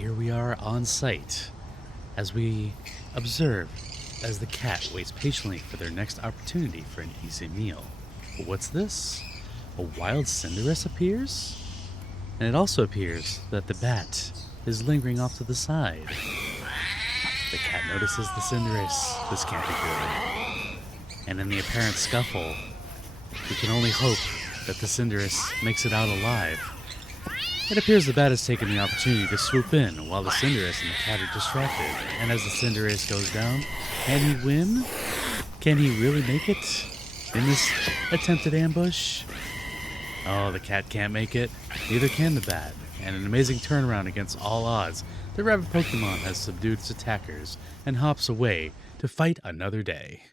here we are on site as we observe as the cat waits patiently for their next opportunity for an easy meal. But what's this? A wild cinderess appears? And it also appears that the bat is lingering off to the side. The cat notices the cinderess. This can't be good. And in the apparent scuffle, we can only hope that the cinderess makes it out alive. It appears the bat has taken the opportunity to swoop in while the cinderess and the cat are distracted. And as the cinderess goes down, can he win? Can he really make it in this attempted ambush? Oh, the cat can't make it. Neither can the bat. And an amazing turnaround against all odds, the rabbit Pokemon has subdued its attackers and hops away to fight another day.